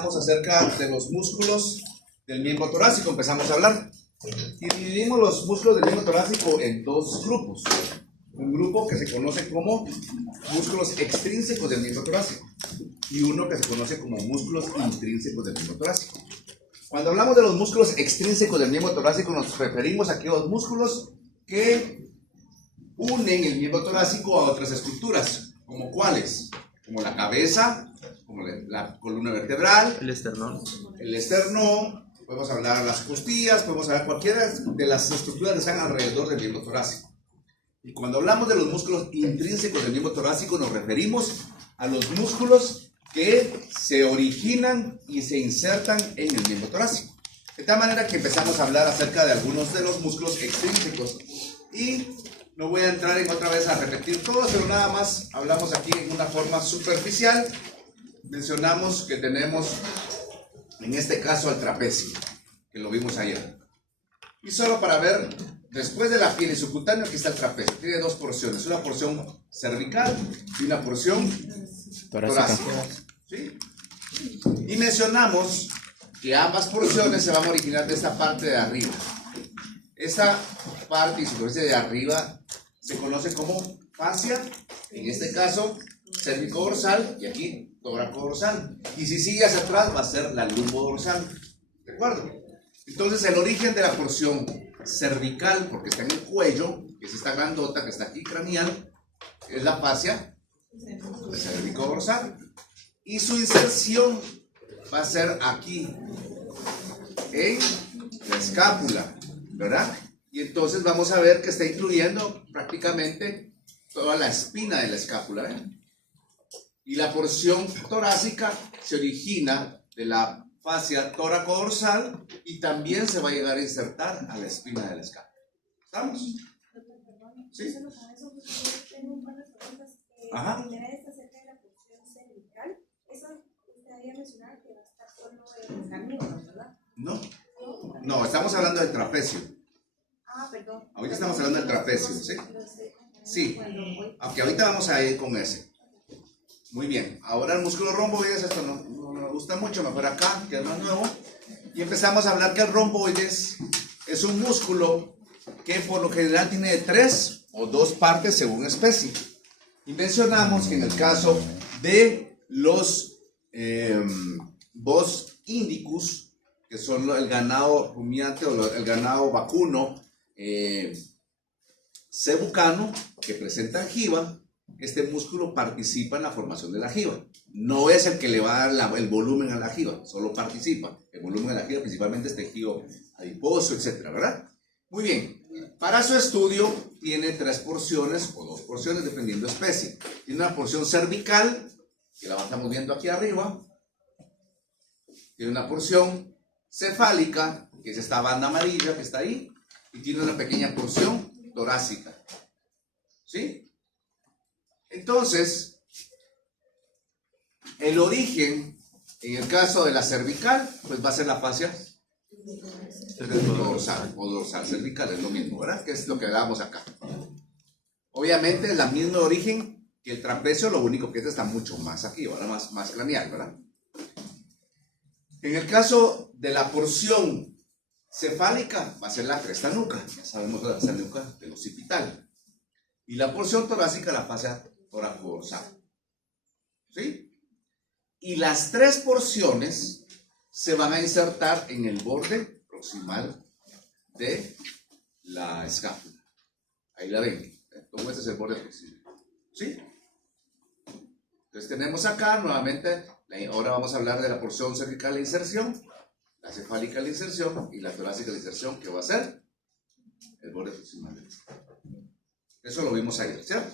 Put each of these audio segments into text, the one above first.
hablamos acerca de los músculos del miembro torácico, empezamos a hablar. Y dividimos los músculos del miembro torácico en dos grupos. Un grupo que se conoce como músculos extrínsecos del miembro torácico y uno que se conoce como músculos intrínsecos del miembro torácico. Cuando hablamos de los músculos extrínsecos del miembro torácico nos referimos a aquellos músculos que unen el miembro torácico a otras estructuras, como cuáles, como la cabeza, como la columna vertebral, el esternón, podemos hablar de las costillas, podemos hablar de cualquiera de las estructuras que están alrededor del miembro torácico. Y cuando hablamos de los músculos intrínsecos del miembro torácico nos referimos a los músculos que se originan y se insertan en el miembro torácico. De tal manera que empezamos a hablar acerca de algunos de los músculos extrínsecos. Y no voy a entrar en otra vez a repetir todo, pero nada más hablamos aquí en una forma superficial. Mencionamos que tenemos en este caso al trapecio, que lo vimos ayer. Y solo para ver, después de la piel y subcutáneo, aquí está el trapecio. Tiene dos porciones, una porción cervical y una porción torácica. ¿Sí? Y mencionamos que ambas porciones se van a originar de esta parte de arriba. Esta parte y superficie de arriba se conoce como fascia, en este caso cérvico-dorsal, y aquí tóraco-dorsal. Y si sigue hacia atrás va a ser la lumbo-dorsal. ¿De acuerdo? Entonces el origen de la porción cervical, porque está en el cuello, que es esta grandota que está aquí craneal, es la fascia cérvico-dorsal. Y su inserción va a ser aquí, en la escápula, ¿verdad? Y entonces vamos a ver que está incluyendo prácticamente toda la espina de la escápula, ¿eh? Y la porción torácica se origina de la fascia tóraco-dorsal y también se va a llegar a insertar a la espina de la escápula. ¿Estamos? ¿Sí? Tengo un par de preguntas. Ajá. La primera es acerca de la porción cervical. Eso usted había mencionado que va a estar solo en los carnívoros, ¿verdad? No, estamos hablando del trapecio. Ah, perdón. Ahorita estamos hablando del trapecio, ¿sí? Sí, aunque ahorita vamos a ir con ese. Muy bien, ahora el músculo romboides, esto no me gusta mucho, mejor acá, que es más nuevo. Y empezamos a hablar que el romboides es un músculo que por lo general tiene 3 o 2 partes según especie. Y mencionamos que en el caso de los bos indicus, que son el ganado rumiante o el ganado vacuno cebucano, que presenta jiba, este músculo participa en la formación de la jiba. No es el que le va a dar el volumen a la jiba, solo participa. El volumen de la jiba principalmente es tejido adiposo, etcétera, ¿verdad? Muy bien. Para su estudio tiene 3 porciones o 2 porciones dependiendo de especie. Tiene una porción cervical, que la estamos viendo aquí arriba. Tiene una porción cefálica, que es esta banda amarilla que está ahí. Y tiene una pequeña porción torácica. ¿Sí? Entonces, el origen, en el caso de la cervical, pues va a ser la fascia dorsal o dorsal cervical, es lo mismo, ¿verdad? Que es lo que damos acá. Obviamente es la misma origen que el trapecio, lo único que este está mucho más aquí, ahora más craneal, ¿verdad? En el caso de la porción cefálica, va a ser la cresta nuca, ya sabemos la cresta nuca del occipital. Y la porción torácica, la fascia tóraco-dorsal. ¿Sí? Y las 3 porciones se van a insertar en el borde proximal de la escápula. Ahí la ven. Todo este es el borde proximal. ¿Sí? Entonces tenemos acá nuevamente, ahora vamos a hablar de la porción cervical de inserción, la cefálica de inserción y la torácica de inserción, que va a ser el borde proximal de la escápula. Eso lo vimos ayer, ¿cierto?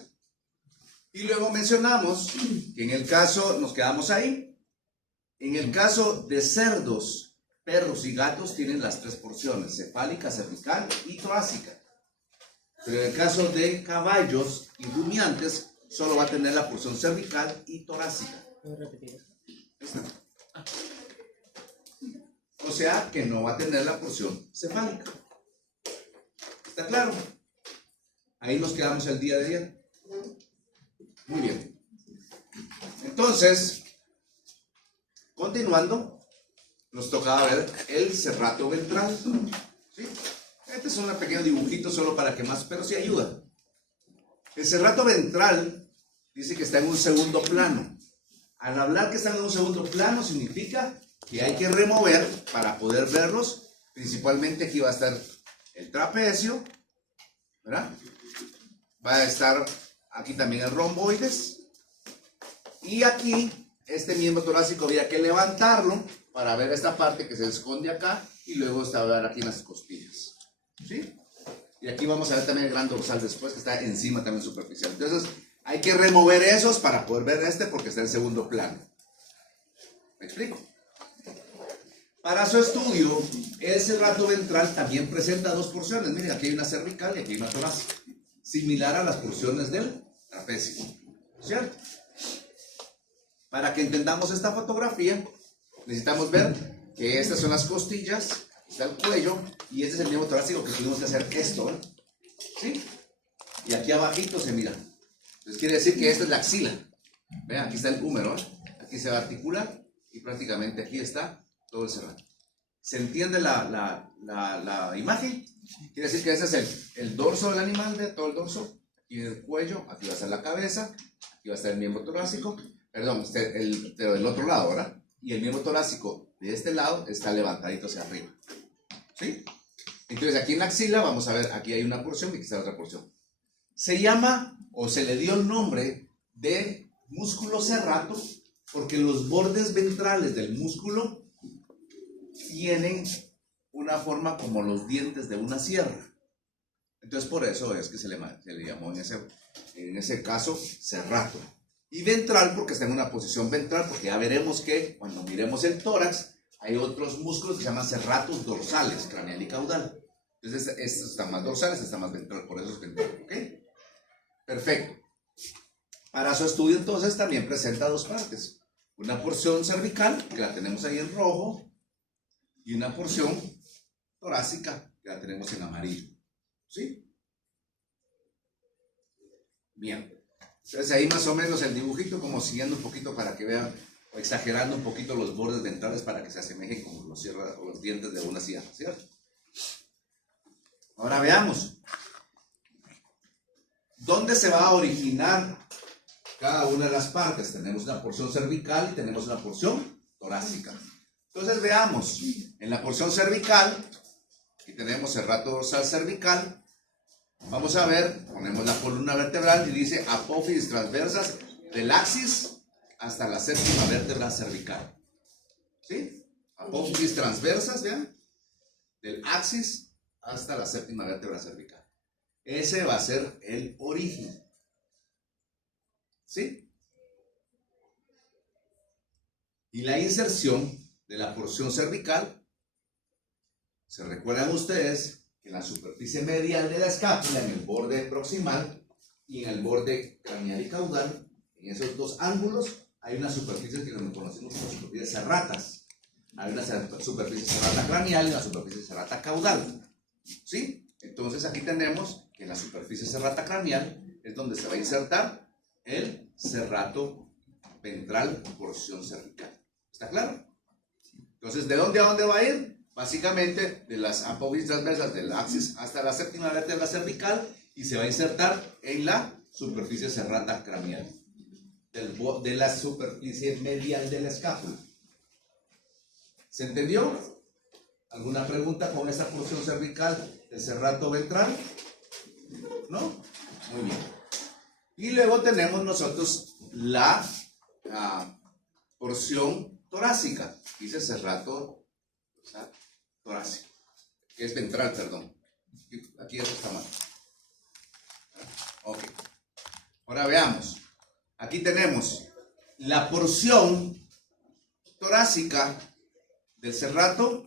Y luego mencionamos que en el caso, nos quedamos ahí, en el caso de cerdos, perros y gatos tienen las 3 porciones, cefálica, cervical y torácica. Pero en el caso de caballos y rumiantes, solo va a tener la porción cervical y torácica. ¿Puedo repetir eso? O sea que no va a tener la porción cefálica. ¿Está claro? Ahí nos quedamos el día de ayer. Muy bien. Entonces, continuamos. continuando, nos tocaba ver el serrato ventral. ¿Sí? Este es un pequeño dibujito solo para que más, pero sí ayuda. El serrato ventral dice que está en un segundo plano. Al hablar que están en un segundo plano significa que hay que remover para poder verlos. Principalmente aquí va a estar el trapecio, ¿verdad? Va a estar aquí también el romboides. Y aquí, este miembro torácico había que levantarlo para ver esta parte que se esconde acá y luego está a ver aquí en las costillas. ¿Sí? Y aquí vamos a ver también el gran dorsal después, que está encima también superficial. Entonces, hay que remover esos para poder ver este porque está en segundo plano. ¿Me explico? Para su estudio, el serrato ventral también presenta dos porciones. Miren, aquí hay una cervical y aquí hay una torácica. Similar a las porciones del trapecio. ¿Cierto? Para que entendamos esta fotografía, necesitamos ver que estas son las costillas, está el cuello, y este es el miembro torácico que tuvimos que hacer esto, ¿eh? ¿Sí? Y aquí abajito se mira. Entonces quiere decir que esta es la axila. Vean, aquí está el húmero, ¿eh? Aquí se va a articular y prácticamente aquí está todo el serrato. ¿Se entiende la imagen? Quiere decir que ese es el dorso del animal, de todo el dorso, y el cuello, aquí va a estar la cabeza, aquí va a estar el miembro torácico, perdón, pero del otro lado, ¿verdad? Y el miembro torácico de este lado está levantadito hacia arriba. ¿Sí? Entonces aquí en la axila vamos a ver, aquí hay una porción y aquí está otra porción. Se llama, o se le dio el nombre de músculo serrato, porque los bordes ventrales del músculo tienen una forma como los dientes de una sierra. Entonces por eso es que se le llamó en ese caso serrato. Y ventral porque está en una posición ventral, porque ya veremos que cuando miremos el tórax hay otros músculos que se llaman serratos dorsales, craneal y caudal. Entonces estos están más dorsales, este está más ventral, por eso es ventral. ¿Ok? Perfecto. Para su estudio entonces también presenta dos partes. Una porción cervical, que la tenemos ahí en rojo, y una porción torácica, que la tenemos en amarillo. ¿Sí? Bien. Entonces ahí más o menos el dibujito como siguiendo un poquito para que vean, o exagerando un poquito los bordes dentales para que se asemejen como los dientes de una sierra, ¿cierto? Ahora veamos. ¿Dónde se va a originar cada una de las partes? Tenemos una porción cervical y tenemos una porción torácica. Entonces veamos, en la porción cervical, aquí tenemos serrato dorsal cervical. Vamos a ver, ponemos la columna vertebral y dice apófisis transversas del axis hasta la séptima vértebra cervical. ¿Sí? Apófisis transversas, vean, del axis hasta la séptima vértebra cervical. Ese va a ser el origen. ¿Sí? Y la inserción de la porción cervical, se recuerdan ustedes que en la superficie medial de la escápula, en el borde proximal y en el borde craneal y caudal, en esos dos ángulos, hay una superficie que conocemos como superficies serratas. Hay una superficie serrata craneal y una superficie serrata caudal. ¿Sí? Entonces aquí tenemos que en la superficie serrata craneal es donde se va a insertar el serrato ventral porción cervical. ¿Está claro? Entonces, ¿de dónde a dónde va a ir? Básicamente de las apófisis transversas del axis hasta la séptima vértebra cervical y se va a insertar en la superficie serrata craneal de la superficie medial de la escápula. ¿Se entendió? ¿Alguna pregunta con esta porción cervical del serrato ventral? ¿No? Muy bien. Y luego tenemos nosotros la porción torácica. Dice serrato torácico, que es ventral, perdón. Aquí esto está mal. Ok. Ahora veamos. Aquí tenemos la porción torácica del serrato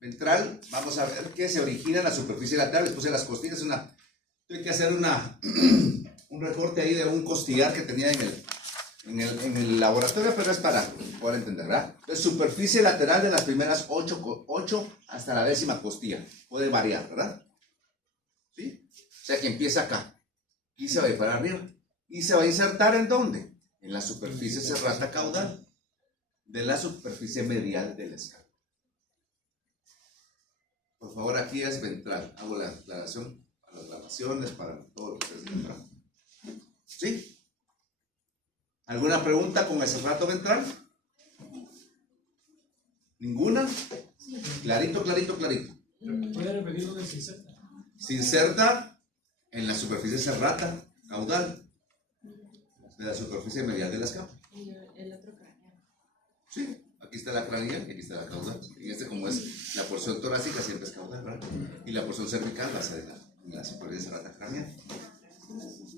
ventral. Vamos a ver que se origina en la superficie lateral, después de las costillas. Tuve que hacer un recorte ahí de un costillar que tenía en el laboratorio, pero es para poder entender, ¿verdad? Entonces, superficie lateral de las primeras 8 hasta la 10ª costilla. Puede variar, ¿verdad? ¿Sí? O sea que empieza acá y se va a ir para arriba. ¿Y se va a insertar en dónde? En la superficie serrata caudal. de la superficie medial del escápula. Por favor, aquí es ventral. Hago la aclaración para las grabaciones, para todo lo que es ventral. ¿Sí? ¿Alguna pregunta con el serrato ventral? ¿Ninguna? Clarito, clarito, clarito. ¿Puede repetir dónde se inserta? Se inserta en la superficie serrata, caudal, de la superficie medial de la escápula. Y el otro craneal. Sí, aquí está la craneal y aquí está la caudal. Y como es la porción torácica, siempre es caudal, ¿verdad? Y la porción cervical va a ser en la superficie serrata craneal.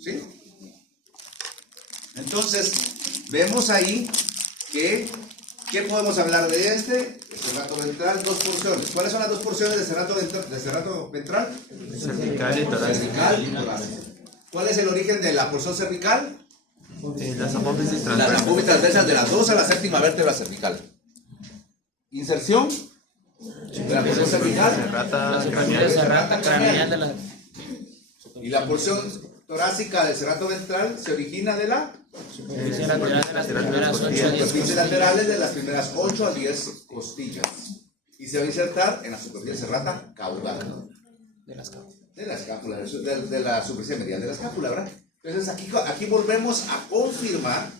¿Sí? Entonces, vemos ahí que, ¿qué podemos hablar de este? El serrato ventral, dos porciones. ¿Cuáles son las dos porciones del serrato ventral? Cervical y torácica. Cervical y torácica. ¿Cuál es el origen de la porción cervical? Las apófisis Las transversales. apófisis transversas de las 2 a la séptima vértebra cervical. Inserción de la porción cervical. Serrata La craneal. serrata craneal de la. Y la porción torácica del serrato ventral se origina de la Superficie lateral de las primeras 8 a 10 superficies laterales de las primeras 8 a 10 costillas. Y se va a insertar en la superficie serrata caudal. de las capas. De la escápula, de la superficie medial de la escápula, ¿verdad? Entonces aquí volvemos a confirmar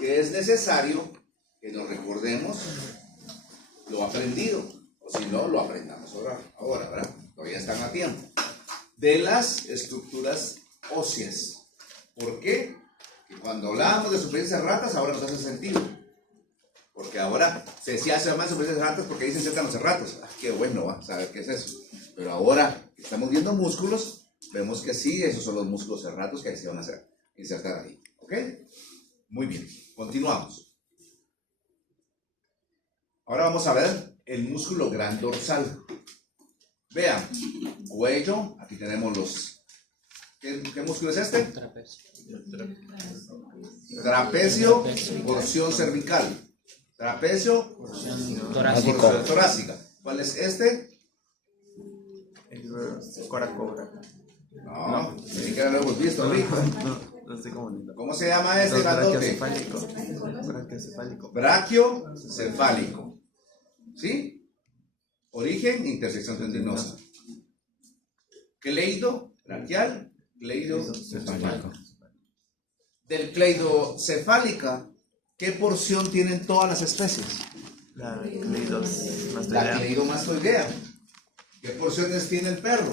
que es necesario que nos recordemos lo aprendido, o si no, lo aprendamos ahora, ¿verdad? Todavía están a tiempo. De las estructuras óseas. ¿Por qué? Que cuando hablábamos de superficies serratas, ahora nos hace sentido. Porque ahora se hace más superficies serratas porque ahí se insertan los serratos. Ah, qué bueno, ¿va? Saber qué es eso. Pero ahora que estamos viendo músculos, vemos que sí, esos son los músculos serratos que ahí se van a insertar ahí. ¿Ok? Muy bien, continuamos. Ahora vamos a ver el músculo gran dorsal. Vean, cuello, aquí tenemos los... ¿Qué músculo es este? Trapecio. Trapecio, porción cervical. Trapecio, Porción porción torácica. ¿Cuál es este? Coracobra. No, ni siquiera lo hemos visto, rico. No sé cómo ni. ¿Cómo se llama este grandote? Brachiocefálico. Brachiocefálico. ¿Sí? Origen, intersección tendinosa. Cleido, brachial, cleidocefálico. Del cleidocefálica, ¿qué porción tienen todas las especies? La La cleidomastoidea. cleidomastoidea. ¿Qué porciones tiene el perro?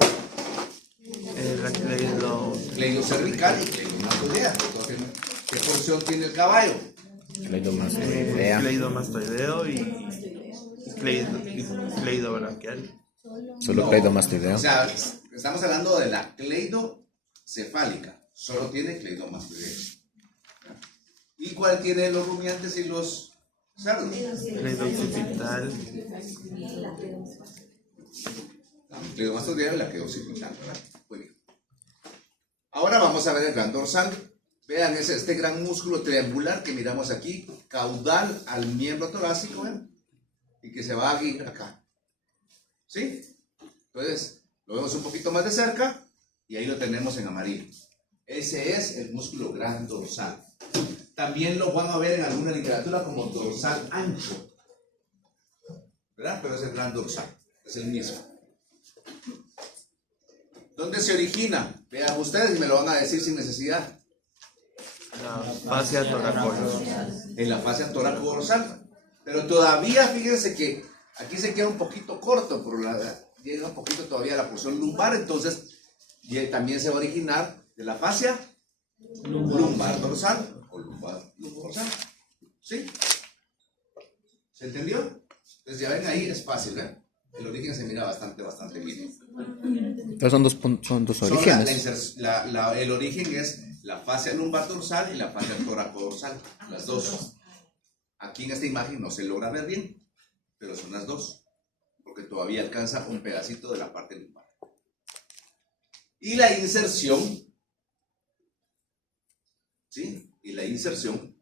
La cleido. Cleidocervical y cleidomastoidea. ¿Qué porción tiene el caballo? Cleidomastoideo y cleidobraquial. Solo No. cleidomastoideo. O sea, estamos hablando de la cleidocefálica. Solo tiene cleidomastoidea. ¿Y cuál tiene los rumiantes y los cerdos? Cleido-occipital. La cleidomastoidea y la cleidocefálica, ¿verdad? Muy bien. Ahora vamos a ver el gran dorsal. Vean, es este gran músculo triangular que miramos aquí, caudal al miembro torácico, ¿ven? Y que se va a guiar acá. ¿Sí? Entonces, lo vemos un poquito más de cerca y ahí lo tenemos en amarillo. Ese es el músculo gran dorsal. También lo van a ver en alguna literatura como dorsal ancho, ¿verdad? Pero es el gran dorsal, es el mismo. ¿Dónde se origina? Vean ustedes y me lo van a decir sin necesidad. La fascia toracodorsal. En la fascia toracodorsal. Pero todavía fíjense que aquí se queda un poquito corto, llega un poquito todavía la porción lumbar, entonces también se va a originar de la fascia lumbar dorsal o lumbar dorsal. ¿Sí? ¿Se entendió? Entonces ya ven ahí, es fácil, ¿eh? El origen se mira bastante bien. Pero son dos orígenes. El origen es la fascia lumbar dorsal y la fascia toracodorsal, las dos. Aquí en esta imagen no se logra ver bien, pero son las dos, porque todavía alcanza un pedacito de la parte lumbar. Y la inserción, ¿sí? Y la inserción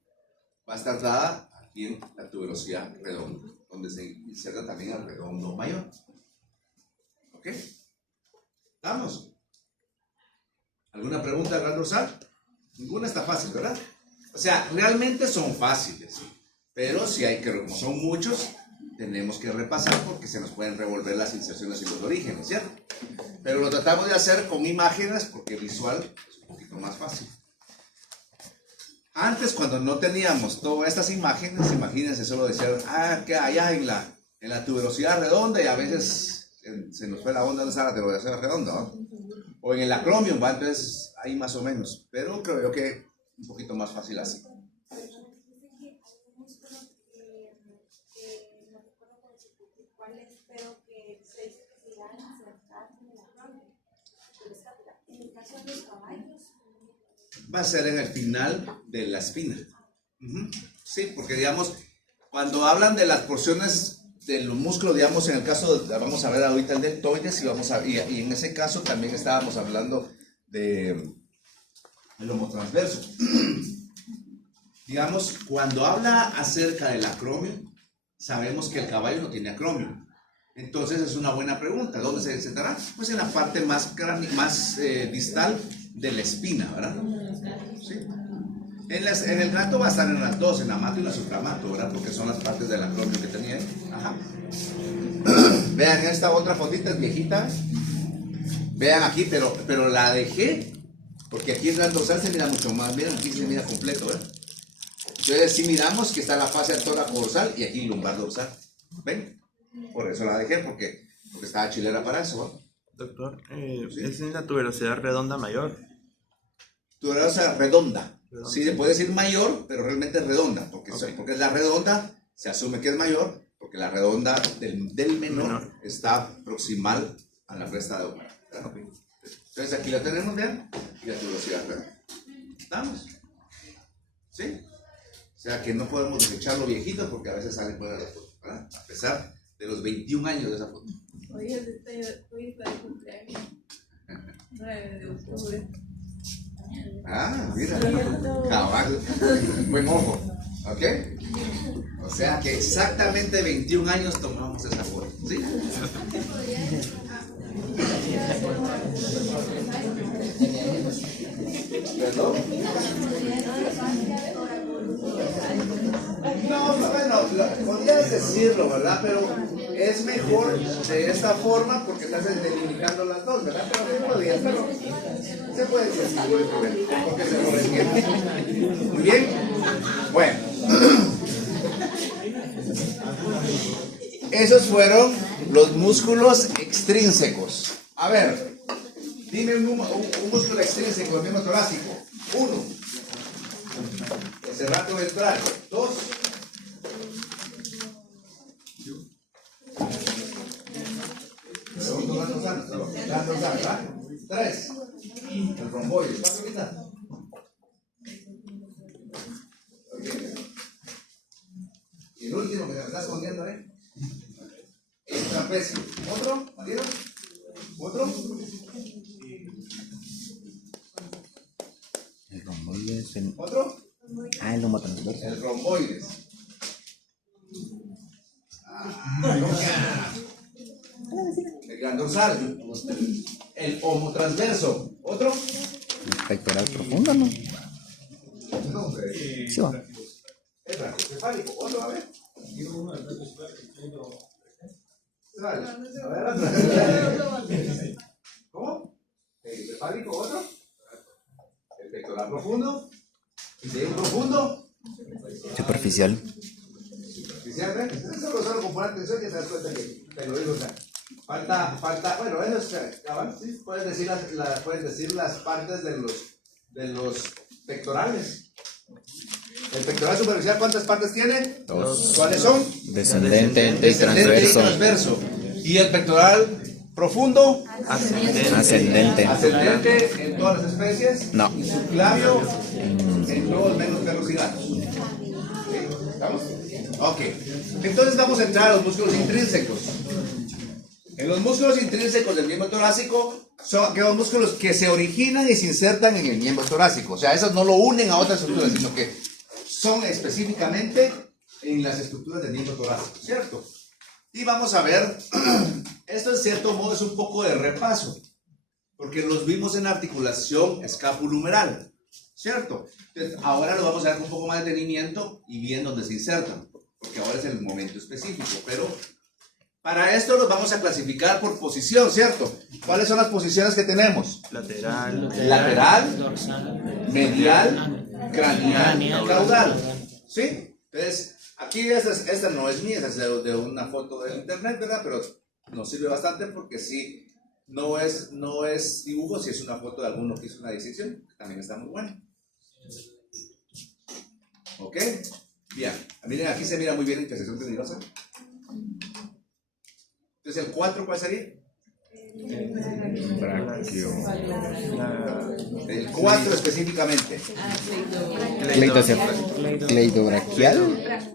va a estar dada aquí en la tuberosidad redonda, donde se inserta también el redondo mayor. ¿Ok? ¿Estamos? ¿Alguna pregunta, gran dorsal? Ninguna está fácil, ¿verdad? O sea, realmente son fáciles. Pero si hay que, como son muchos, tenemos que repasar porque se nos pueden revolver las inserciones y los orígenes, ¿cierto? Pero lo tratamos de hacer con imágenes porque visual es un poquito más fácil. Antes, cuando no teníamos todas estas imágenes, imagínense solo decir, que allá en la tuberosidad redonda, y a veces se nos fue la onda, ¿dónde está la tuberosidad redonda? ¿No? O en el acromion, ¿va? Entonces ahí más o menos, pero creo yo que un poquito más fácil así. Va a ser en el final de la espina. Sí, porque digamos, cuando hablan de las porciones de los músculos, digamos, en el caso, vamos a ver ahorita el deltoides, y en ese caso también estábamos hablando del homotransverso. Digamos, cuando habla acerca del acromio, sabemos que el caballo no tiene acromio. Entonces es una buena pregunta. ¿Dónde se sentará? Pues en la parte más distal de la espina, ¿verdad? Sí. En el gato va a estar en las dos, en la mato y la supramato, ¿verdad? Porque son las partes del acromio que tenía él. Ajá. Vean, esta otra fotita es viejita. Vean aquí, pero la dejé, porque aquí en el dorsal se mira mucho más. Miren, aquí se mira completo, ¿verdad? Entonces, si miramos que está la fascia tóraco-dorsal y aquí lumbar dorsal. ¿Ven? Por eso la dejé, porque estaba chilera para eso, ¿no? Doctor, ¿es en la tuberosidad redonda mayor? Tuberosidad redonda. Sí, se puede decir mayor, pero realmente es redonda, porque es la redonda, se asume que es mayor, porque la redonda del menor está proximal a la cresta de humano. Entonces aquí la tenemos, vean, y la tuberosidad redonda. ¿Estamos? ¿Sí? O sea que no podemos desechar lo viejito porque a veces salen fuera de la foto, ¿verdad? A pesar de los 21 años de esa foto. Hoy está de cumpleaños. 9 de octubre. Mira, cabal, buen ojo, ¿ok? O sea que exactamente 21 años tomamos esa foto, ¿sí? ¿Perdón? No, bueno, podrías decirlo, ¿verdad? Pero es mejor de esta forma porque estás delimitando las dos, ¿verdad? Pero se puede decir así, no hay problema, porque se corresponde. Muy bien. Bueno. Esos fueron los músculos extrínsecos. A ver, dime un músculo extrínseco del miembro torácico. 1. El serrato ventral. 2. ¿verdad? 3. El romboide. ¿Cuánto quita? Y el último que se me está escondiendo, el trapecio. ¿Otro? ¿Marido? ¿Otro? El romboides. ¿Otro? El homotransverso. El romboides. El gran dorsal. El homotransverso. ¿Otro? El pectoral profundo, ¿no? No, Sí, va. el brachiocefálico. ¿Otro? A ver. ¿Cómo? El cefálico, otro. El pectoral profundo. Y de un profundo. Superficial. Superficial, ¿ves? Eso solo con poner atención ya te das cuenta que te lo digo. O sea, falta, bueno, eso es cabal, sí. Puedes decir las partes de los pectorales. El pectoral superficial, ¿cuántas partes tiene? 2. ¿Cuáles son? Descendente y Descendente y transverso. transverso. Y el pectoral profundo, Ascendente. ascendente en todas las especies. No. Y subclavio en todos menos perros y gatos. ¿Sí? ¿Estamos? Ok. Entonces vamos a entrar a los músculos intrínsecos. En los músculos intrínsecos del miembro torácico son aquellos músculos que se originan y se insertan en el miembro torácico. O sea, esos no lo unen a otras estructuras, sino que son específicamente en las estructuras del miembro torácico, ¿cierto? Y vamos a ver, esto en cierto modo es un poco de repaso, porque los vimos en articulación escapulohumeral. ¿cierto? Entonces, ahora lo vamos a dar un poco más de detenimiento y bien dónde se insertan, porque ahora es el momento específico, pero para esto los vamos a clasificar por posición, ¿cierto? ¿Cuáles son las posiciones que tenemos? Lateral. Lateral, Dorsal. medial, craneal y Craneal. caudal. ¿Sí? Entonces, aquí esta no es mía, esta es de una foto del internet, ¿verdad? Pero nos sirve bastante porque sí, no es dibujo, si es una foto de alguno que hizo una disección, que también está muy bueno. ¿Ok? Bien, miren, aquí se mira muy bien intersección peligrosa. Entonces, el 4, ¿cuál sería? El 4 específicamente. Cleidobraquial.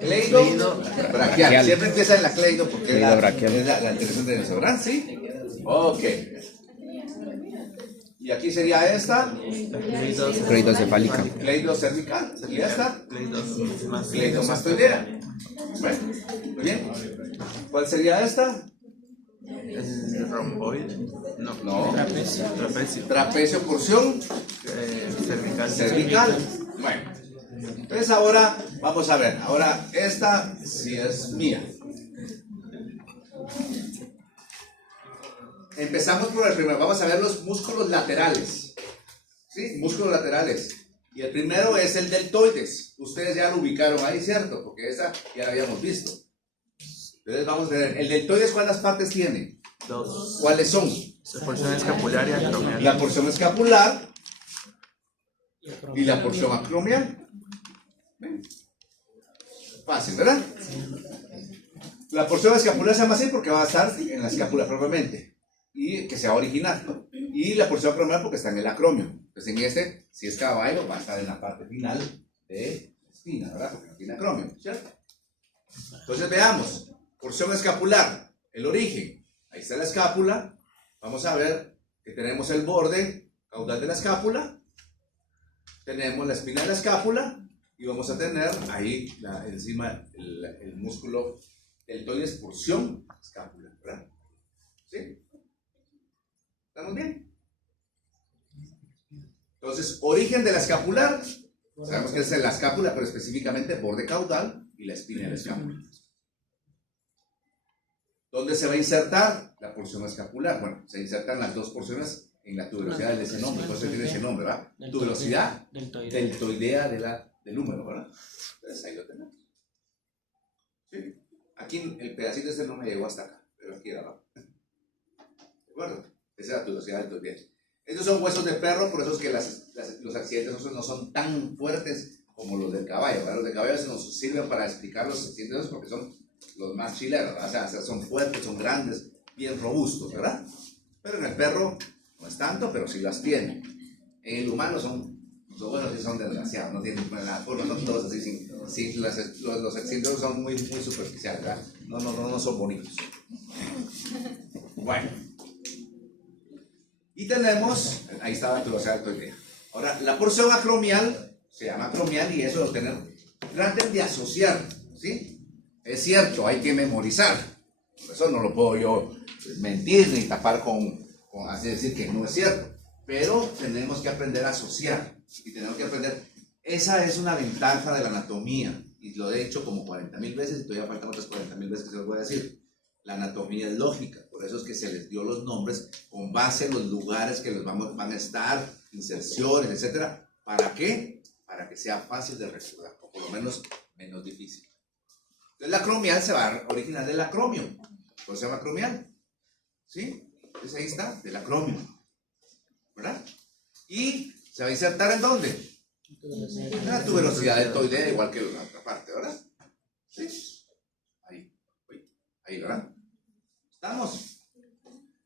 Cleido braquial. Siempre empieza en la cleido porque es Cleidobraquial. la intersección de nuestro, ¿verdad? ¿Sí? Ok. Y aquí sería esta, Cleidocefálica. cleido cervical. Y esta, Más cleidomastoidea. Bueno, muy bien. ¿Cuál sería esta? ¿Es romboide? No. No. Trapecio. Trapecio, porción Cervical. cervical. Bueno. Entonces ahora, vamos a ver. Ahora, esta sí es mía. Empezamos por el primero. Vamos a ver los músculos laterales. ¿Sí? Músculos laterales. Y el primero es el deltoides. Ustedes ya lo ubicaron ahí, ¿cierto? Porque esa ya la habíamos visto. Entonces vamos a ver. ¿El deltoides cuántas partes tiene? 2. ¿Cuáles son? Porción escapular y acromial. La porción escapular y la porción acromial. Ven. Fácil, ¿verdad? La porción escapular se llama así porque va a estar en la escápula propiamente y que se va a originar. Y la porción acromial porque está en el acromio. Entonces en este, si es caballo, va a estar en la parte final de la espina, ¿verdad? Porque no tiene acromio, ¿cierto? Entonces veamos, porción escapular, el origen. Ahí está la escápula. Vamos a ver que tenemos el borde caudal de la escápula. Tenemos la espina de la escápula. Y vamos a tener ahí encima el músculo deltoides, porción escápula, ¿verdad? ¿Sí? ¿Estamos bien? Entonces, origen de la escapular. Sabemos que es la escápula, pero específicamente borde caudal y la espina de la escápula. ¿Dónde se va a insertar la porción escapular? Bueno, se insertan las dos porciones en la tuberosidad del ese nombre. Por eso tiene ese nombre, ¿verdad? Tuberosidad deltoidea del húmero, ¿verdad? Entonces ahí lo tenemos. ¿Sí? Aquí el pedacito este no me llegó hasta acá, pero aquí era abajo. ¿De acuerdo? Esa es la tuberosidad deltoidea. Estos son huesos de perro, por eso es que los accidentes no son tan fuertes como los del caballo, ¿verdad? Los de caballo nos sirven para explicar los accidentes porque son los más chileros, ¿verdad? O sea, son fuertes, son grandes, bien robustos, ¿verdad? Pero en el perro no es tanto, pero sí las tiene. En el humano son buenos y son desgraciados, no tienen nada, no son todos así, los accidentes son muy superficiales, ¿verdad? No son bonitos. Bueno. Y tenemos, ahí está la tuberosidad deltoidea. Ahora, la porción acromial, se llama acromial y eso lo tenemos. Traten de asociar, ¿sí? Es cierto, hay que memorizar. Por eso no lo puedo yo mentir ni tapar con así decir que no es cierto. Pero tenemos que aprender a asociar. Y tenemos que aprender. Esa es una ventaja de la anatomía. Y lo he hecho como 40,000 veces y todavía faltan otras 40,000 veces que se los voy a decir. La anatomía es lógica. Por eso es que se les dio los nombres con base en los lugares que van a estar, inserciones, etc. ¿Para qué? Para que sea fácil de recordar. O por lo menos menos difícil. Entonces la acromial se va a originar del acromio. ¿Por qué se llama acromial? ¿Sí? Entonces ahí está, del acromio. ¿Verdad? Y se va a insertar ¿en dónde? En la tuberosidad deltoidea, igual que la otra parte, ¿verdad? Sí. Ahí, ¿verdad? ¿Estamos?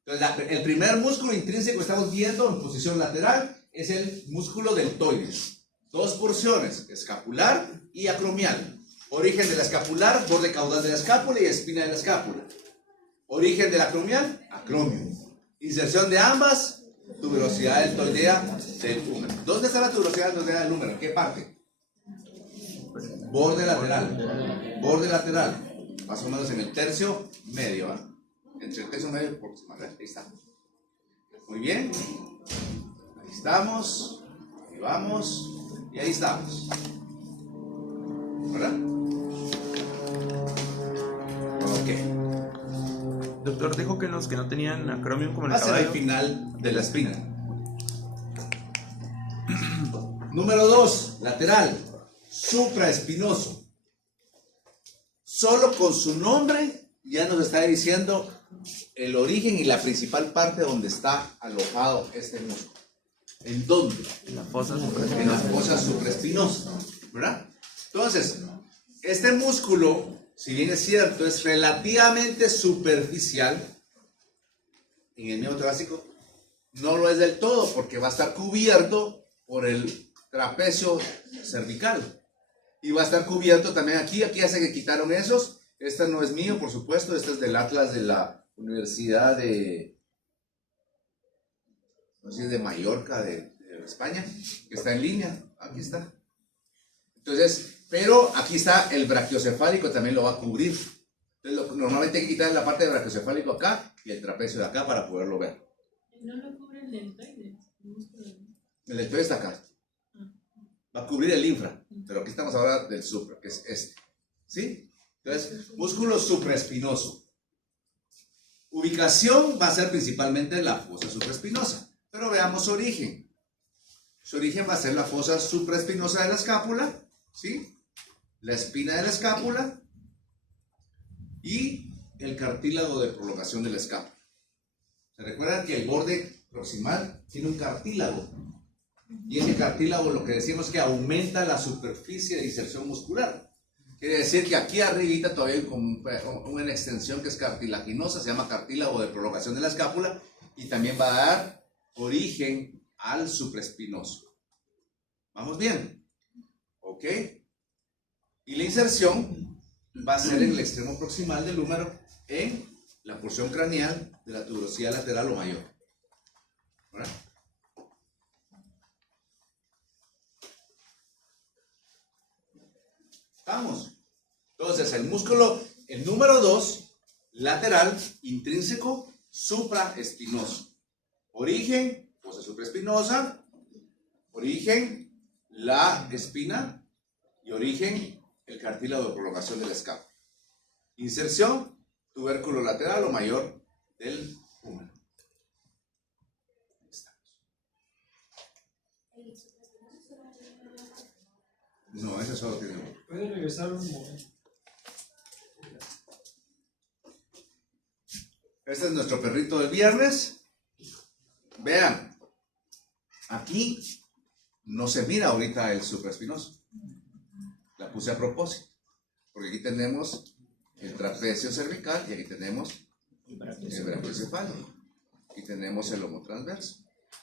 Entonces, el primer músculo intrínseco que estamos viendo en posición lateral es el músculo deltoides. Dos porciones, escapular y acromial. Origen de la escapular, borde caudal de la escápula y espina de la escápula. Origen de la acromial, acromio. Inserción de ambas, tuberosidad deltoidea del húmero. ¿Dónde está la tuberosidad deltoidea del húmero? ¿En qué parte? Borde lateral. Borde lateral. Más o menos en el tercio medio, ¿eh? Entre el tercio medio y el próximo. Ahí está. Muy bien. Ahí estamos. Y vamos, y ahí estamos. ¿Verdad? Ok. Doctor dijo que los que no tenían acromion como en Va el a ser el caballo. final de la espina. Número 2, lateral, supraespinoso. Solo con su nombre ya nos está diciendo el origen y la principal parte donde está alojado este músculo. ¿En dónde? La fosa En la supraespinosa. fosa supraespinosa, ¿verdad? Entonces, este músculo, si bien es cierto, es relativamente superficial en el miembro torácico, no lo es del todo porque va a estar cubierto por el trapecio cervical y va a estar cubierto también aquí ya sé que quitaron esos. Este no es mío, por supuesto, este es del Atlas de la Universidad de, no sé si es de Mallorca, de España, que está en línea, aquí está. Entonces, pero aquí está el brachiocefálico, también lo va a cubrir. Entonces, normalmente hay que quitar la parte del brachiocefálico acá y el trapecio de acá para poderlo ver. No lo cubre el deltoides. El deltoide está acá. Va a cubrir el infra, pero aquí estamos ahora del supra, que es este. ¿Sí? Entonces, músculo supraespinoso. Ubicación va a ser principalmente la fosa supraespinosa, pero veamos su origen. Su origen va a ser la fosa supraespinosa de la escápula, ¿sí? La espina de la escápula y el cartílago de prolongación de la escápula. ¿Se recuerdan que el borde proximal tiene un cartílago? Y ese cartílago lo que decimos es que aumenta la superficie de inserción muscular. Quiere decir que aquí arribita todavía hay como una extensión que es cartilaginosa, se llama cartílago de prolongación de la escápula y también va a dar origen al supraespinoso. ¿Vamos bien? ¿Ok? Y la inserción va a ser en el extremo proximal del húmero en la porción craneal de la tuberosidad lateral o mayor. ¿Verdad? Vamos. Entonces, el músculo, el número 2, lateral, intrínseco, supraespinoso. Origen, fosa supraespinosa. Origen, la espina. Y origen, el cartílago de prolongación de la escápula. Inserción, tubérculo lateral o mayor del húmero. Ahí estamos. No, ese solo tiene uno. Puede regresar un momento. Este es nuestro perrito del viernes. Vean, aquí no se mira ahorita el supraespinoso. La puse a propósito, porque aquí tenemos el trapecio cervical y aquí tenemos el brachiocefálico. Y tenemos el lomo transverso.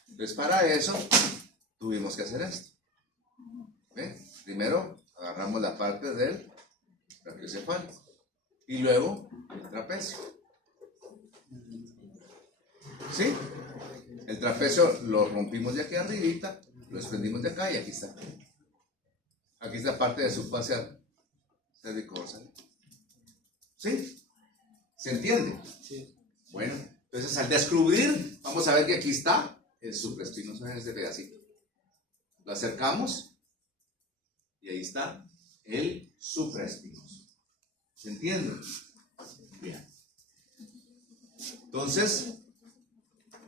Entonces, para eso tuvimos que hacer esto. ¿Ven? Primero agarramos la parte del brachiocefálico y luego el trapecio. ¿Sí? El trapecio lo rompimos de aquí arribita, lo desprendimos de acá y aquí está. Aquí está parte de su fascia cervicodorsal. ¿Sí? ¿Se entiende? Sí. Bueno, entonces al descubrir, vamos a ver que aquí está el supraespinoso en este pedacito. Lo acercamos y ahí está el supraespinoso. ¿Se entiende? Bien. Entonces,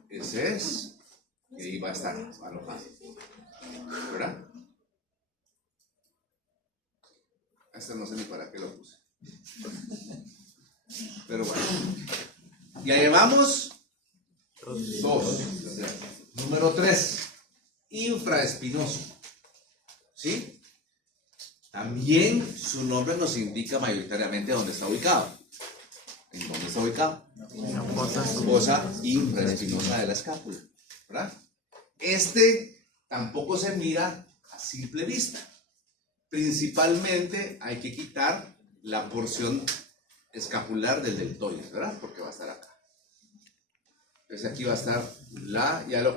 ese es, y ahí va a estar alojado. ¿Verdad? Este no sé ni para qué lo puse. Pero bueno. Ya llevamos 2. Número 3. Infraespinoso. ¿Sí? También su nombre nos indica mayoritariamente dónde está ubicado. ¿En dónde está ubicado? La fosa Fosa infraespinosa de la escápula. ¿Verdad? Este tampoco se mira a simple vista. Principalmente hay que quitar la porción escapular del deltoides, ¿verdad? Porque va a estar acá. Entonces aquí va a estar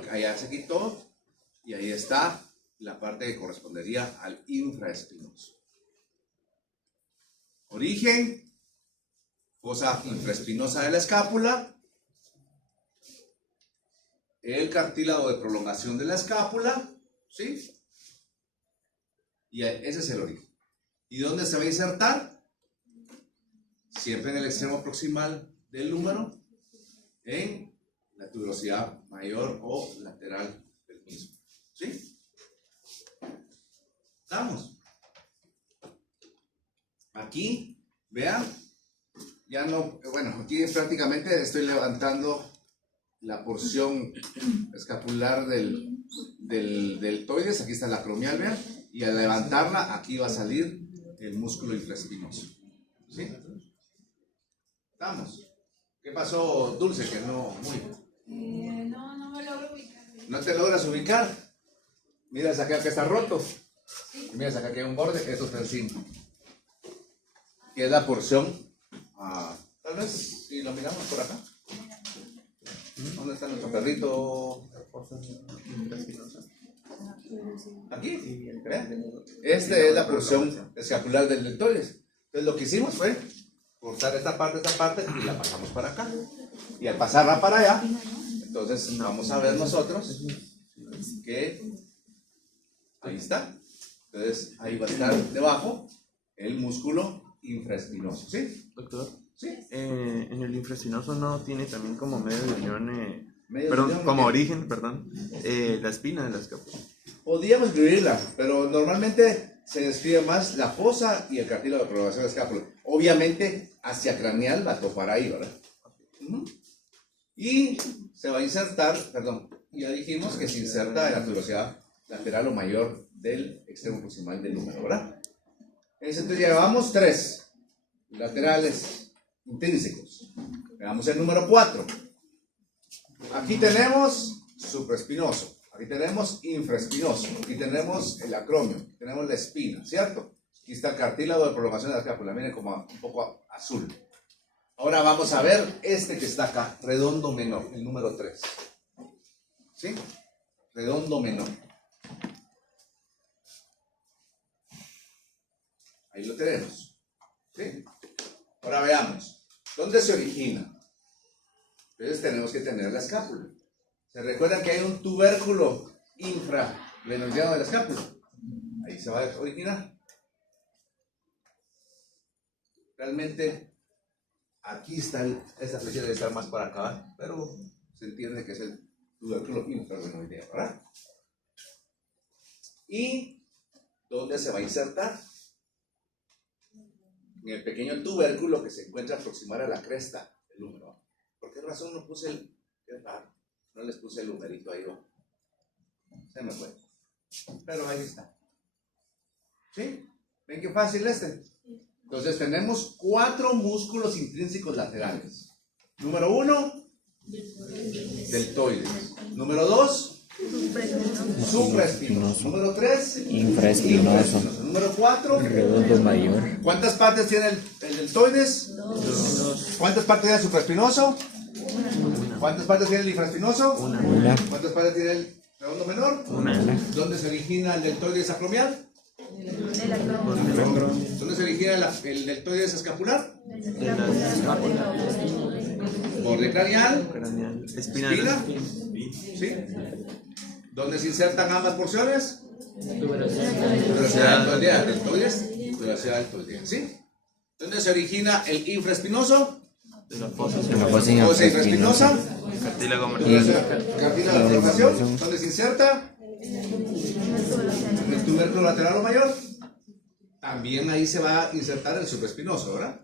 allá se quitó y ahí está la parte que correspondería al infraespinoso. Origen, fosa infraespinosa de la escápula, el cartílago de prolongación de la escápula, ¿sí? Y ese es el origen. ¿Y dónde se va a insertar? Siempre en el extremo proximal del húmero, en la tuberosidad mayor o lateral del mismo. ¿Sí? ¿Estamos? Aquí, vean, ya no, bueno, aquí prácticamente estoy levantando la porción escapular del deltoides, aquí está la acromial, vean, y al levantarla, aquí va a salir el músculo infraespinoso. ¿Sí? ¿Estamos? ¿Qué pasó, Dulce? Que no, muy. No me logro ubicar. ¿No te logras ubicar? Mira, acá que está roto. Y mira, acá que hay un borde, eso está encima. Y es la porción. Tal vez si lo miramos por acá. ¿Dónde está nuestro perrito? Aquí. ¿Vean? Esta es la porción escapular del deltoides. Entonces lo que hicimos fue cortar esta parte y la pasamos para acá. Y al pasarla para allá, entonces vamos a ver nosotros que ahí está. Entonces ahí va a estar debajo el músculo infraespinoso. ¿Sí? Doctor, Sí. en el infraespinoso no tiene también como medio de unión, Medio perdón, de unión, como ¿no? origen, perdón, la espina de la escápula. Podríamos incluirla, pero normalmente se describe más la fosa y el cartílago de prolongación de escápula. Obviamente, hacia craneal va a topar ahí, ¿verdad? Y se va a insertar, perdón, ya dijimos que se inserta en la tuberosidad lateral o mayor del extremo proximal del húmero, ¿verdad? Entonces llevamos 3 laterales intrínsecos. Veamos el número 4. Aquí tenemos supraespinoso. Aquí tenemos infraespinoso, aquí tenemos el acromio, tenemos la espina, ¿cierto? Aquí está el cartílago de prolongación de la escápula, miren como un poco azul. Ahora vamos a ver este que está acá, redondo menor, el número 3. ¿Sí? Redondo menor. Ahí lo tenemos. ¿Sí? Ahora veamos, ¿dónde se origina? Entonces tenemos que tener la escápula. ¿Se recuerdan que hay un tubérculo infravenoideo de la escápula? Ahí se va a originar. Realmente, aquí está, esta flecha debe estar más para acá, pero se entiende que es el tubérculo infravenoideo, ¿verdad? ¿Y dónde se va a insertar? En el pequeño tubérculo que se encuentra aproximado a la cresta del húmero. ¿Por qué razón no puse el... Qué raro. No les puse el numerito ahí, ¿no? Se me fue. Pero ahí está. ¿Sí? ¿Ven qué fácil este? Entonces tenemos 4 músculos intrínsecos laterales. Número 1, deltoides. Número 2, supraespinoso. Número 3, Infraespinoso. Número 4, Redondo mayor. ¿cuántas partes tiene el deltoides? 2. ¿Cuántas partes tiene el supraespinoso? ¿Cuántas partes tiene el infraespinoso? Una. ¿Cuántas partes tiene el redondo menor? Una. ¿Dónde se origina el deltoides acromial? ¿Dónde se origina el deltoides escapular? De la escápula Borde craneal. craneal, espina de la Espina. espina. ¿Sí? ¿Dónde se insertan ambas porciones? Tuberosidad Deltoidea, deltoides, tuberosidad deltoidea. ¿Sí? ¿Dónde se origina el infraespinoso? de la fosa En la fosa Fosa infraespinosa. infraespinosa. cartílago Cartílago de prolongación. ¿Dónde se inserta? En el tubérculo lateral o mayor. También ahí se va a insertar el supraespinoso, ¿verdad?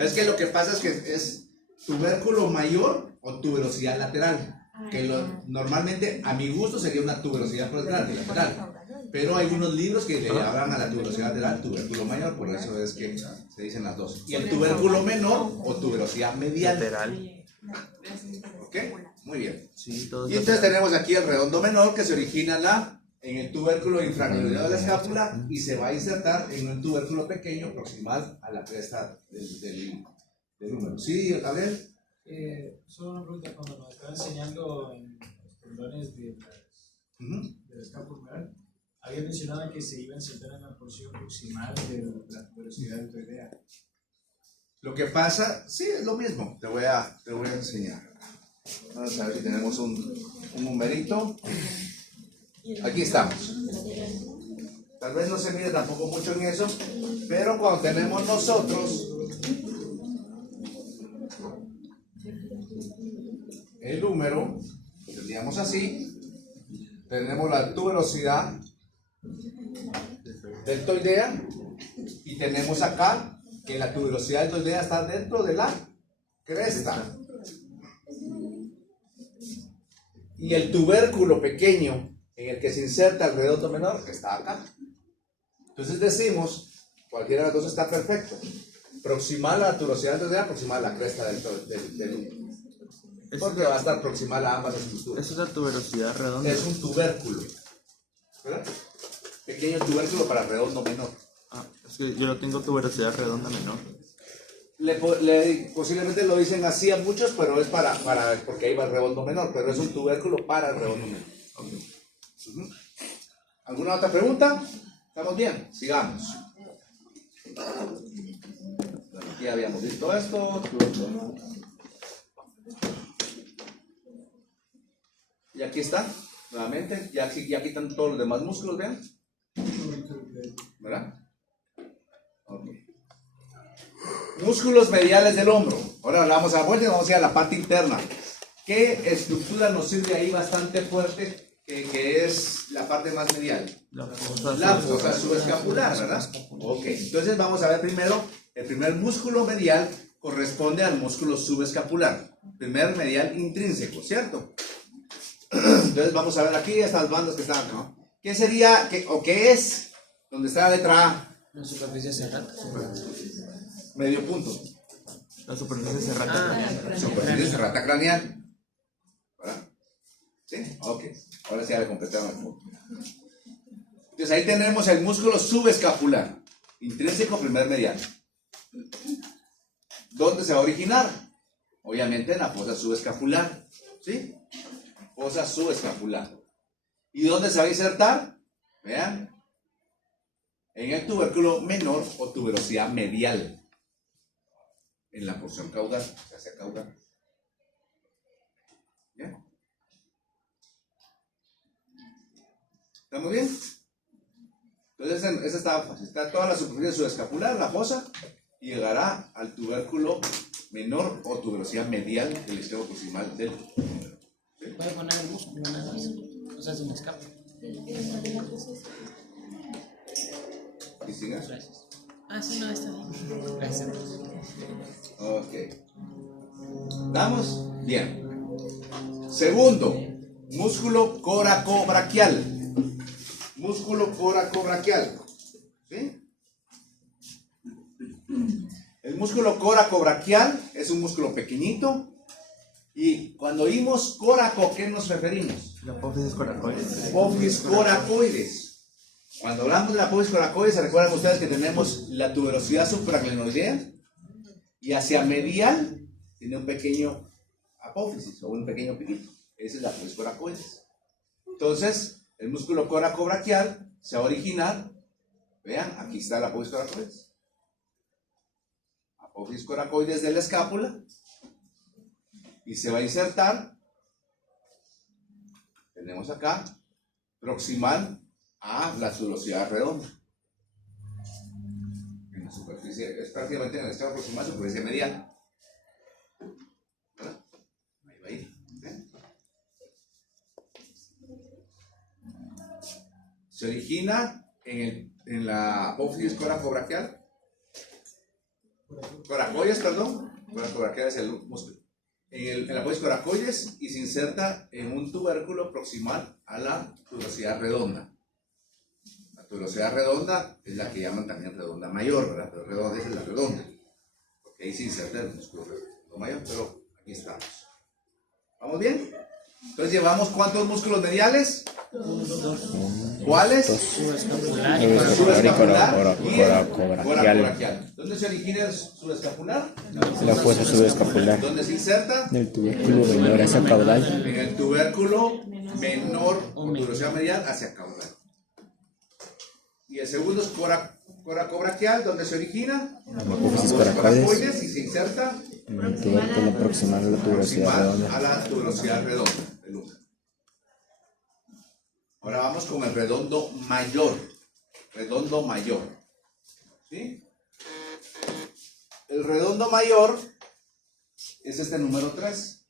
Es que lo que pasa es que es tubérculo mayor o tuberosidad lateral. Que normalmente, a mi gusto, sería una tuberosidad lateral. Pero hay unos libros que le llaman a la tuberosidad lateral tubérculo mayor, por eso es que se dicen las dos. Y el tubérculo menor o tuberosidad medial. lateral. ¿Ok? Muy bien. Sí, todo Y entonces tenemos aquí el redondo menor que se origina en el tubérculo infraglomerular de la escápula y se va a insertar en un tubérculo pequeño proximal a la cresta del húmero. ¿Sí, Gabriel? Solo una pregunta, cuando nos estaba enseñando en los tendones de la escápula, había mencionado que se iba a insertar en la porción proximal de la tuberosidad deltoidea. Lo que pasa, sí, es lo mismo. Te voy a enseñar. Vamos a ver si tenemos un numerito. Aquí estamos. Tal vez no se mide tampoco mucho en eso, pero cuando tenemos nosotros el número, tendríamos así, tenemos la tuberosidad deltoidea y tenemos acá que la tuberosidad deltoidea está dentro de la cresta. Y el tubérculo pequeño en el que se inserta el redondo menor está acá. Entonces decimos, cualquiera de las dos está perfecto. Proximal a la tuberosidad deltoidea, proximal a la cresta del porque va a estar proximal a ambas estructuras. Eso es la tuberosidad redonda. Es un tubérculo, ¿verdad? Pequeño tubérculo para redondo menor. Ah, es que yo no tengo tuberosidad redonda menor. Posiblemente lo dicen así a muchos, pero es porque ahí va el redondo menor, pero es un tubérculo para el redondo menor. Okay. ¿Alguna otra pregunta? ¿Estamos bien? Sigamos. Ya habíamos visto esto. Y aquí está, nuevamente. Ya aquí están todos los demás músculos, vean. ¿Verdad? Okay. Músculos mediales del hombro. Ahora vamos a la vuelta y vamos a ir a la parte interna. ¿Qué estructura nos sirve ahí bastante fuerte? Que es la parte más medial. La fosa subescapular, ¿verdad? Ok, entonces vamos a ver primero, el primer músculo medial corresponde al músculo subescapular. Primer medial intrínseco, ¿cierto? Entonces vamos a ver aquí estas bandas que están acá. ¿Qué sería, o qué es? Donde está la letra A. La superficie cerrada. Medio punto. La superficie cerrada. Superficie cerrada craneal. ¿Verdad? ¿Sí? Ok. Ahora sí ya le completaron el punto. Entonces ahí tenemos el músculo subescapular. Intrínseco primer medial. ¿Dónde se va a originar? Obviamente en la fosa subescapular. ¿Sí? Fosa subescapular. ¿Y dónde se va a insertar? Vean. En el tubérculo menor o tuberosidad medial. En la porción caudal, hacia caudal. ¿Ya? ¿Estamos bien? Entonces, esa está fácil. Está toda la superficie subescapular, la fosa, y llegará al tubérculo menor o tuberosidad medial del extremo proximal del húmero. ¿Sí? Puede poner el músculo nada más. O sea, sin escape. ¿Cristina? Gracias. Ah, sí, no, está bien. Gracias. Ok. ¿Estamos? Bien. Segundo, músculo coracobraquial. Músculo coracobraquial. ¿Sí? El músculo coracobraquial es un músculo pequeñito. Y cuando oímos coraco, ¿qué nos referimos? La apófisis coracoides. Apófisis coracoides. Cuando hablamos de la apófisis coracoides, ¿se recuerdan ustedes que tenemos la tuberosidad supraglenoidea? Y hacia medial tiene un pequeño apófisis o un pequeño piquito. Esa es la apófisis coracoides. Entonces, el músculo coracobraquial se va a originar. Vean, aquí está la apófisis coracoides. Apófisis coracoides de la escápula. Y se va a insertar. Tenemos acá, proximal a la tuberosidad redonda. En la superficie, es prácticamente en el extremo proximal, superficie medial. ¿Verdad? Ahí va a ir. ¿Ven? Se origina en la apófisis coracobraquial. Coracoides, perdón. Coracobraquial es el músculo. En la apófisis coracoides y se inserta en un tubérculo proximal a la tuberosidad redonda. La tuberosidad redonda es la que llaman también redonda mayor, ¿verdad? Pero redonda es la redonda. Porque ahí se inserta el músculo redondo mayor, pero aquí estamos. ¿Vamos bien? Entonces llevamos ¿cuántos músculos mediales? ¿Cuáles? Subescapular. Subescapular y el coracobraquial. coracobraquial. ¿Dónde se origina el subescapular? La fosa subescapular. ¿Dónde se inserta? Del tubérculo menor hacia caudal. En el tubérculo menor o tuberosidad medial hacia caudal. Y el segundo es coracobraquial, ¿dónde se origina? La apófisis Los coracoides. coracoides y se inserta En el tubérculo proximal a la tuberosidad proximal a redonda. la tuberosidad redonda del húmero. Ahora vamos con el redondo mayor. redondo mayor. ¿Sí? El redondo mayor es este número 3.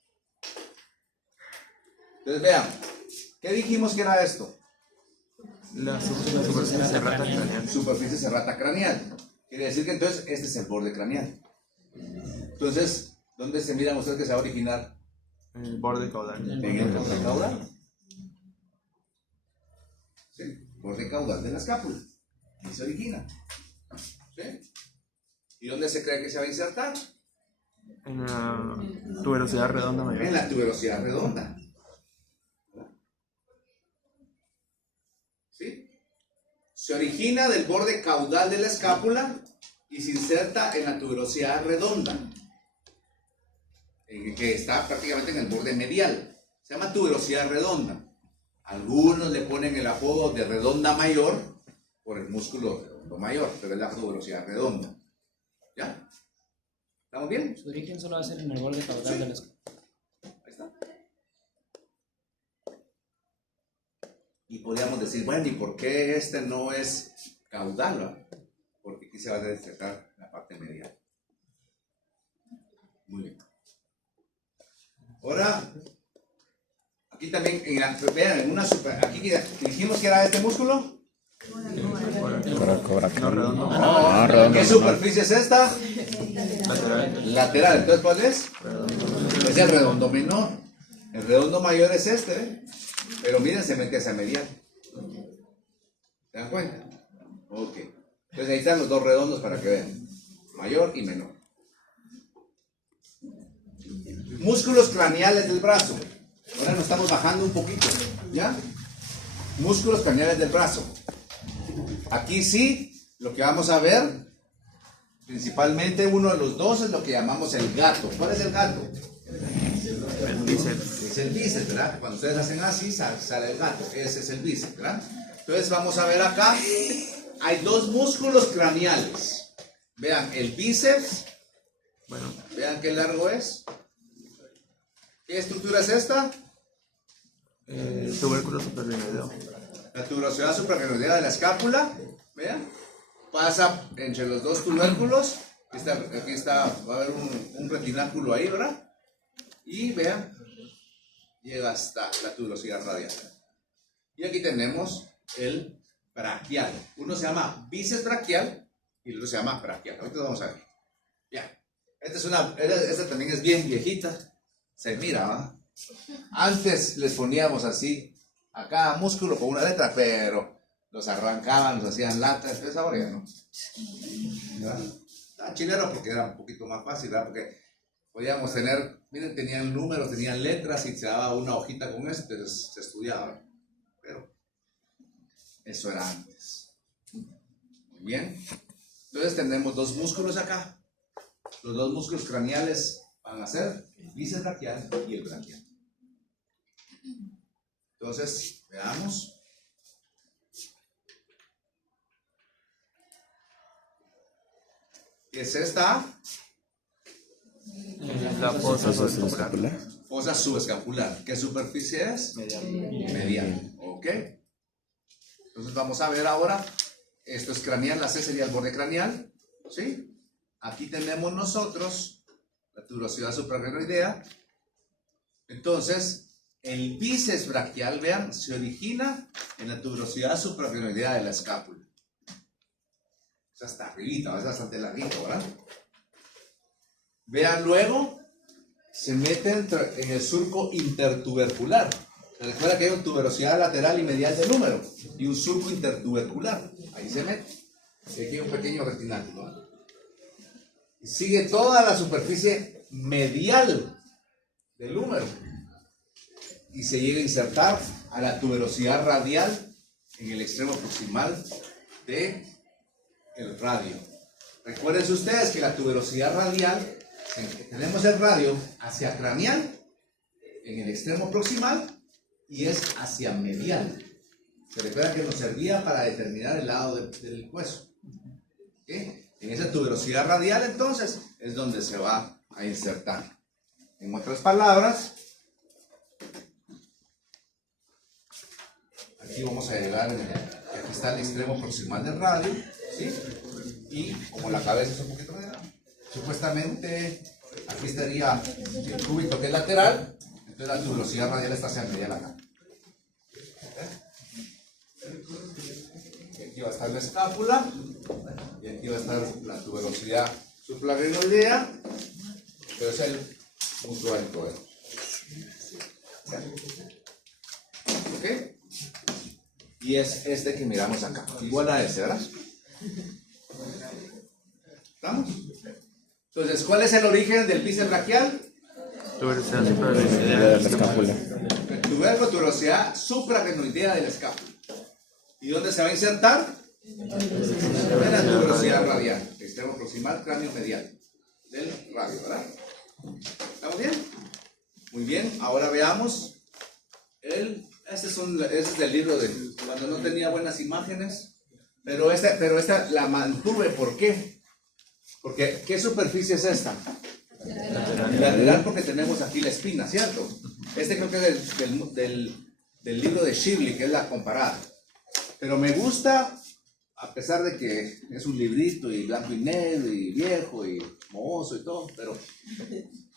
Entonces vean, ¿qué dijimos que era esto? La superficie serrata craneal. Superficie serrata craneal. Quiere decir que entonces este es el borde craneal. Entonces, ¿dónde se miran ustedes que se va a originar? El borde caudal. En el borde caudal. Sí, borde caudal de la escápula. Ahí se origina. ¿Sí? ¿Y dónde se cree que se va a insertar? En la tuberosidad redonda mayor. En la tuberosidad redonda. ¿Sí? Se origina del borde caudal de la escápula y se inserta en la tuberosidad redonda, que está prácticamente en el borde medial. Se llama tuberosidad redonda. Algunos le ponen el apodo de redonda mayor por el músculo redondo mayor, pero es la tuberosidad redonda. ¿Ya? ¿Estamos bien? Su origen solo va a ser en el borde caudal de la escápula. Ahí está. Y podríamos decir, bueno, ¿y por qué este no es caudal? Porque aquí se va a destacar la parte medial. Muy bien. Ahora, aquí también, vean, en una aquí dijimos que era este músculo. No redondo. No, redondo. ¿Qué superficie es esta? Lateral. Lateral. Entonces, ¿cuál es? Es el redondo menor. El redondo mayor es este, ¿eh? Pero miren, se mete hacia medial. ¿Se dan cuenta? Ok. Entonces ahí están los dos redondos para que vean. Mayor y menor. Músculos craneales del brazo. Ahora nos estamos bajando un poquito. ¿Ya? Músculos craneales del brazo. Aquí sí, lo que vamos a ver, principalmente uno de los dos es lo que llamamos el gato. ¿Cuál es el gato? El bíceps. Es el bíceps, ¿verdad? Cuando ustedes hacen así, sale el gato. Ese es el bíceps, ¿verdad? Entonces vamos a ver acá. Hay dos músculos craneales. Vean, el bíceps. Bueno, Vean qué largo es. ¿Qué estructura es esta? el tubérculo supraglenoideo. La tuberosidad suprarrenal de la escápula. Vean. Pasa entre los dos tubérculos. Aquí está, va a haber un retináculo ahí, ¿verdad? Y vean, llega hasta la tuberosidad radial. Y aquí tenemos el braquial. Uno se llama bíceps braquial y el otro se llama braquial. Ahorita vamos a ver. Ya. Esta también es bien viejita. Se mira, ¿va? Antes les poníamos así a cada músculo con una letra, pero los arrancaban, los hacían latas. Entonces ahora ya no. Chileno porque era un poquito más fácil, ¿verdad? Porque podíamos tener, miren, tenían números, tenían letras y se daba una hojita con eso, entonces se estudiaba. Pero eso era antes. Muy bien. Entonces tenemos dos músculos acá. Los dos músculos craneales van a ser el bíceps braquial y el braquial. Entonces, veamos. ¿Qué es esta? La fosa ¿Eso es subescapular. escapular? Fosa subescapular. ¿Qué superficie es? Medial. Medial. Ok. Entonces vamos a ver ahora. Esto es craneal, la C sería el borde craneal. ¿Sí? Aquí tenemos nosotros la tuberosidad suprarrenioidea. Entonces, el bíceps braquial, vean, se origina en la tuberosidad suprarrenioidea de la escápula. Es hasta arribita, es bastante larguito, ¿verdad? Vean luego, se mete en el surco intertubercular. Se recuerda que hay una tuberosidad lateral y medial del húmero y un surco intertubercular. Ahí se mete. Y aquí hay un pequeño retináculo, ¿verdad? Y sigue toda la superficie medial del húmero. Y se llega a insertar a la tuberosidad radial en el extremo proximal del radio. Recuerden ustedes que la tuberosidad radial, tenemos el radio hacia craneal en el extremo proximal y es hacia medial. Se recuerda que nos servía para determinar el lado del hueso. ¿Okay? En esa tuberosidad radial entonces es donde se va a insertar. En otras palabras, aquí aquí vamos a llegar, aquí está el extremo proximal del radio, ¿sí? Y como la cabeza es un poquito más grande, supuestamente aquí estaría el cúbito que es lateral, entonces la tuberosidad radial está hacia medial acá. Y aquí va a estar la escápula, y aquí va a estar la tuberosidad suprarrenolea, pero es el punto alto. ¿Ok? Y es este que miramos acá, igual a ese, ¿verdad? ¿Estamos? Entonces, ¿cuál es el origen del bíceps braquial? Tuberosidad De suprarrenolea. la escápula. Tuberosidad suprarrenolea de la escápula. ¿Y dónde se va a insertar? En la tuberosidad radial, extremo proximal, cráneo medial del radio, ¿verdad? ¿Estamos bien? Muy bien, ahora veamos este es del libro de cuando no tenía buenas imágenes, pero esta la mantuve. ¿Por qué? Porque ¿qué superficie es esta? Lateral, porque tenemos aquí la espina, ¿cierto? Este creo que es del libro de Shibley, que es la comparada. Pero me gusta, a pesar de que es un librito y blanco y negro y viejo y mohoso y todo, pero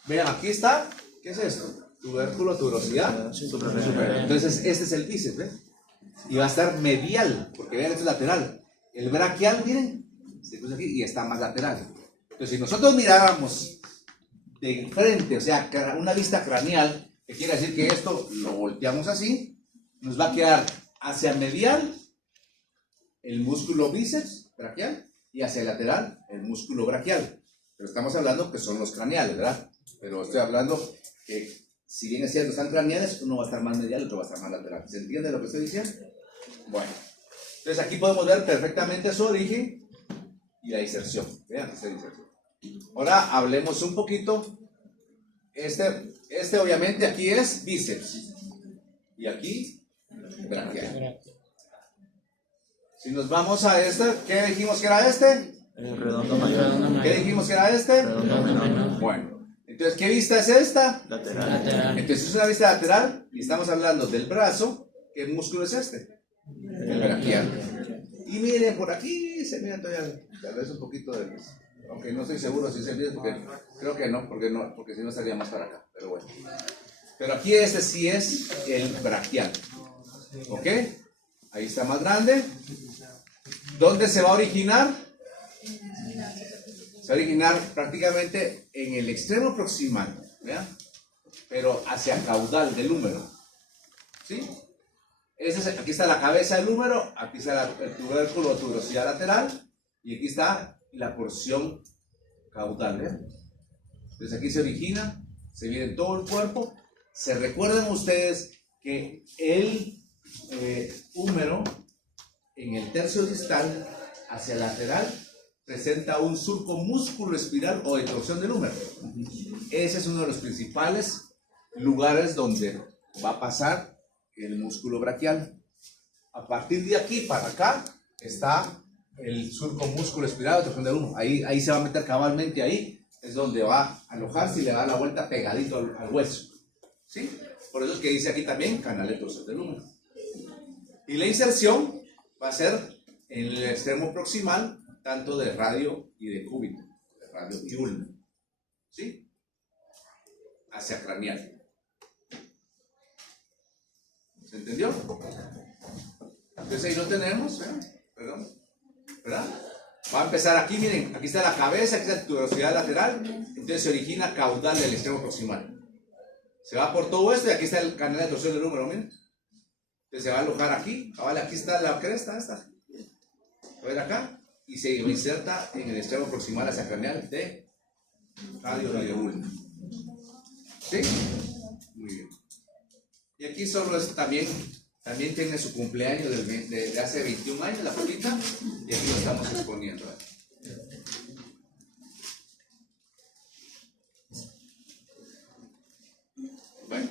vean, aquí está, ¿qué es esto? Tubérculo, tuberosidad. Entonces este es el bíceps, ¿ves? Y va a estar medial, porque vean, esto es lateral. El braquial, miren, se puso aquí y está más lateral. Entonces si nosotros miráramos de frente, o sea, una vista craneal, que quiere decir que esto lo volteamos así, nos va a quedar hacia medial el músculo bíceps braquial y hacia el lateral el músculo braquial. Pero estamos hablando que son los craneales, ¿verdad? Pero estoy hablando que si bien es cierto, están craneales, uno va a estar más medial y otro va a estar más lateral. ¿Se entiende lo que estoy diciendo? Bueno, entonces aquí podemos ver perfectamente su origen y la inserción. Vean esta inserción. Ahora hablemos un poquito. Este obviamente aquí es bíceps y aquí braquial. Si nos vamos a este, ¿qué dijimos que era este? El redondo mayor. ¿Qué dijimos que era este? Redondo menor. Bueno, entonces, ¿qué vista es esta? Lateral. Entonces es una vista lateral y estamos hablando del brazo. ¿Qué músculo es este? El braquial. Y miren, por aquí se mira todavía, tal vez un poquito de luz. Aunque no estoy seguro si se mira, porque creo que no, porque si no estaríamos para acá. Pero bueno. Pero aquí este sí es el braquial. ¿Ok? Ahí está más grande. ¿Dónde se va a originar? Se va a originar prácticamente en el extremo proximal, ¿vean? Pero hacia caudal del húmero, ¿sí? Aquí está la cabeza del húmero, aquí está el tubérculo o tuberosidad lateral, y aquí está la porción caudal, ¿vean? Entonces aquí se origina, se viene en todo el cuerpo. ¿Se recuerdan ustedes que el húmero en el tercio distal hacia el lateral presenta un surco músculo espiral o de torsión del húmero? Ese es uno de los principales lugares donde va a pasar el músculo braquial. A partir de aquí para acá está el surco músculo espiral o torsión del húmero. Ahí se va a meter cabalmente, ahí es donde va a alojarse y le da la vuelta pegadito al hueso, ¿sí? Por eso es que dice aquí también canal de torsión del húmero. Y la inserción va a ser en el extremo proximal, tanto de radio y de cúbito, de radio y ulna, ¿sí? Hacia craneal. ¿Se entendió? Entonces ahí lo tenemos, perdón, ¿verdad? Va a empezar aquí, miren, aquí está la cabeza, aquí está la tuberosidad lateral, entonces se origina caudal del extremo proximal. Se va por todo esto y aquí está el canal de torsión del húmero, miren. Entonces se va a alojar aquí, vale, aquí está la cresta, esta. A ver acá, y se inserta en el extremo proximal hacia craneal de radio y de ulna. ¿Sí? Muy bien. Y aquí solo es también tiene su cumpleaños de hace 21 años, la fotita, y aquí lo estamos exponiendo. Bueno.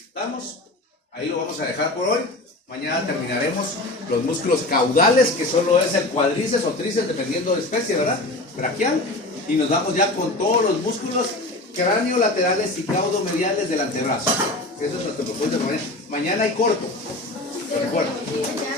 ¿Estamos? Ahí lo vamos a dejar por hoy. Mañana terminaremos los músculos caudales, que solo es el cuádriceps o tríceps, dependiendo de especie, ¿verdad? Braquial. Y nos vamos ya con todos los músculos cráneo laterales y caudo mediales del antebrazo. Eso es nuestro propósito. Mañana hay corto. Recuerda. Ya